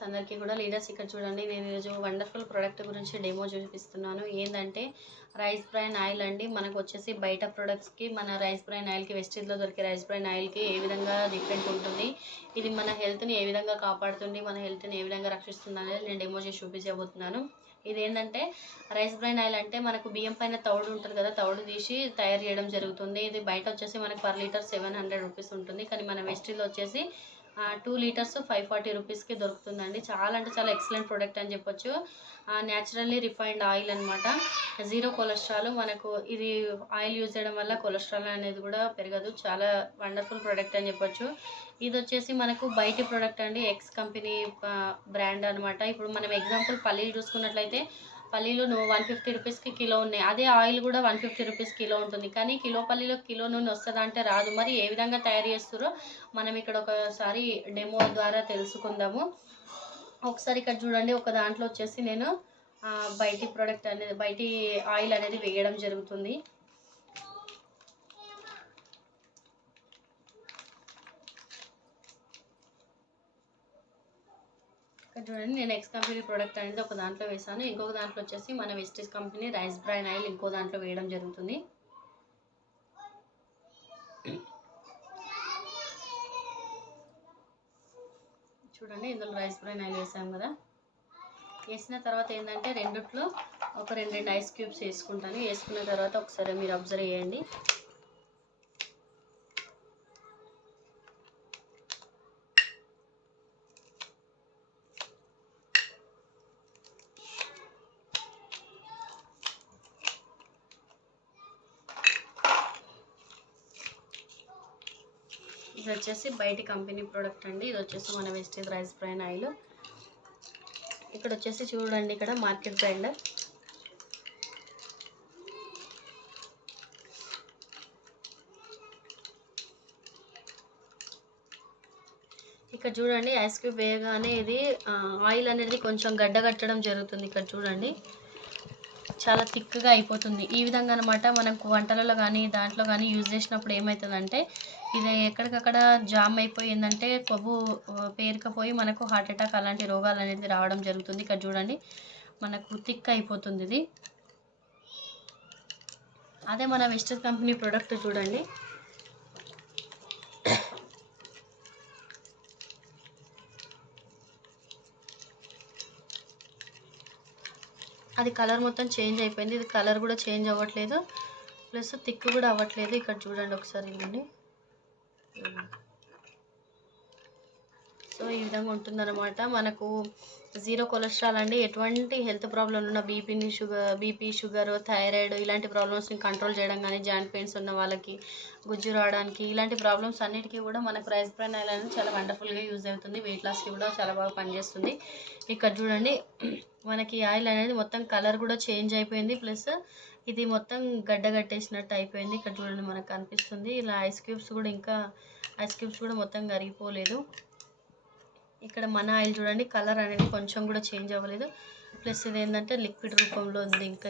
Leaders అందరికీ కూడా. Leaders ఇక్కడ చూడండి, నేను ఈరోజు వండర్ఫుల్ ప్రోడక్ట్ గురించి డెమో చూపిస్తున్నాను. ఏంటంటే రైస్ బ్రాన్ ఆయిల్ అండి. మనకు వచ్చేసి బయట ప్రొడక్ట్స్కి మన రైస్ బ్రాన్ ఆయిల్కి, వెస్టీజ్లో దొరికే రైస్ బ్రాన్ ఆయిల్కి ఏ విధంగా డిఫరెంట్ ఉంటుంది, ఇది మన హెల్త్ని ఏ విధంగా కాపాడుతుంది, మన హెల్త్ని ఏ విధంగా రక్షిస్తుంది అనేది నేను డెమో చేసి చూపించబోతున్నాను. ఇది ఏంటంటే రైస్ బ్రాన్ ఆయిల్ అంటే మనకు బియ్యం పైన తౌడు ఉంటుంది కదా, తౌడు తీసి తయారు చేయడం జరుగుతుంది. ఇది బయట వచ్చేసి మనకు పర్ లీటర్ 700 రూపీస్ ఉంటుంది. కానీ మన వెస్టీజ్లో వచ్చేసి 2 లీటర్స్ 540 రూపీస్కి దొరుకుతుందండి. చాలా అంటే చాలా ఎక్సలెంట్ ప్రోడక్ట్ అని చెప్పొచ్చు. న్యాచురల్లీ రిఫైన్డ్ ఆయిల్ అనమాట, జీరో కొలెస్ట్రాల్. మనకు ఇది ఆయిల్ యూజ్ చేయడం వల్ల కొలెస్ట్రాల్ అనేది కూడా పెరగదు. చాలా వండర్ఫుల్ ప్రోడక్ట్ అని చెప్పొచ్చు. ఇది వచ్చేసి మనకు బయటి ప్రోడక్ట్ అండి, ఎక్స్ కంపెనీ బ్రాండ్ అనమాట. ఇప్పుడు మనం ఎగ్జాంపుల్ పల్లీలు చూసుకున్నట్లయితే పల్లీలు 150 రూపీస్కి కిలో ఉన్నాయి. అదే ఆయిల్ కూడా 150 రూపీస్ కిలో ఉంటుంది. కానీ కిలో పల్లీలో కిలో నూనె వస్తుందా అంటే రాదు. మరి ఏ విధంగా తయారు చేస్తారో మనం ఇక్కడ ఒకసారి డెమో ద్వారా తెలుసుకుందాము. ఒకసారి ఇక్కడ చూడండి, ఒక దాంట్లో వచ్చేసి నేను బయటి ప్రోడక్ట్ అనేది, బయటి ఆయిల్ అనేది వేయడం జరుగుతుంది. ఇక్కడ చూడండి, నేను ఎక్స్ కంపెనీ ప్రోడక్ట్ అనేది ఒక దాంట్లో వేసాను. ఇంకొక దాంట్లో వచ్చేసి మన Vestige company rice bran oil ఇంకో దాంట్లో వేయడం జరుగుతుంది. చూడండి, ఇందులో రైస్ బ్రాన్ ఆయిల్ వేసాము కదా. వేసిన తర్వాత ఏంటంటే రెండిట్లో ఒక రెండు ఐస్ క్యూబ్స్ వేసుకుంటాను. వేసుకున్న తర్వాత ఒకసారి మీరు అబ్జర్వ్ చేయండి. ఇది వచ్చేసి బయటి కంపెనీ ప్రోడక్ట్ అండి. ఇది వచ్చేసి మన వెస్టీజ్ రైస్ బ్రాన్ ఆయిల్. ఇక్కడ వచ్చేసి చూడండి, ఇక్కడ మార్కెట్ బ్రాండ్. ఇక్కడ చూడండి, ఐస్ క్యూబ్ వేయగానే ఇది ఆయిల్ అనేది కొంచెం గడ్డగట్టడం జరుగుతుంది. ఇక్కడ చూడండి, చాలా థిక్గా అయిపోతుంది. ఈ విధంగా అనమాట మనకు వంటలలో కానీ దాంట్లో కానీ యూజ్ చేసినప్పుడు ఏమవుతుందంటే ఇది ఎక్కడికక్కడ జామ్ అయిపోయి ఏంటంటే కొవ్వు పేరుకపోయి మనకు హార్ట్ అటాక్ అలాంటి రోగాలు అనేది రావడం జరుగుతుంది. ఇక్కడ చూడండి, మనకు థిక్ అయిపోతుంది ఇది. అదే మన వెస్టీజ్ కంపెనీ ప్రోడక్ట్ చూడండి, అది కలర్ మొత్తం చేంజ్ అయిపోయింది. ఇది కలర్ కూడా చేంజ్ అవ్వట్లేదు, ప్లస్ థిక్ కూడా అవ్వట్లేదు. ఇక్కడ చూడండి ఒకసారి ఇవ్వండి. సో ఈ విధంగా ఉంటుందన్నమాట. మనకు జీరో కొలెస్ట్రాల్ అండి. ఎటువంటి హెల్త్ ప్రాబ్లం ఉన్న బీపీ, షుగర్, థైరాయిడ్ ఇలాంటి ప్రాబ్లమ్స్ని కంట్రోల్ చేయడం కానీ, జాయింట్ పెయిన్స్ ఉన్న వాళ్ళకి, గుజ్జు రావడానికి, ఇలాంటి ప్రాబ్లమ్స్ అన్నిటికీ కూడా మనకు రైస్ బ్రాన్ ఆయిల్ అనేది చాలా వండర్ఫుల్గా యూజ్ అవుతుంది. వెయిట్ లాస్కి కూడా చాలా బాగా పనిచేస్తుంది. ఇక్కడ చూడండి, మనకి ఆయిల్ అనేది మొత్తం కలర్ కూడా చేంజ్ అయిపోయింది, ప్లస్ ఇది మొత్తం గడ్డగట్టేసినట్టు అయిపోయింది. ఇక్కడ చూడండి, మనకు కనిపిస్తుంది. ఇలా ఐస్ క్యూబ్స్ కూడా మొత్తం కరిగిపోలేదు. ఇక్కడ మన ఆయిల్ చూడండి, కలర్ అనేది కొంచెం కూడా చేంజ్ అవ్వలేదు, ప్లస్ ఇది ఏంటంటే లిక్విడ్ రూపంలో ఉంది. ఇంకా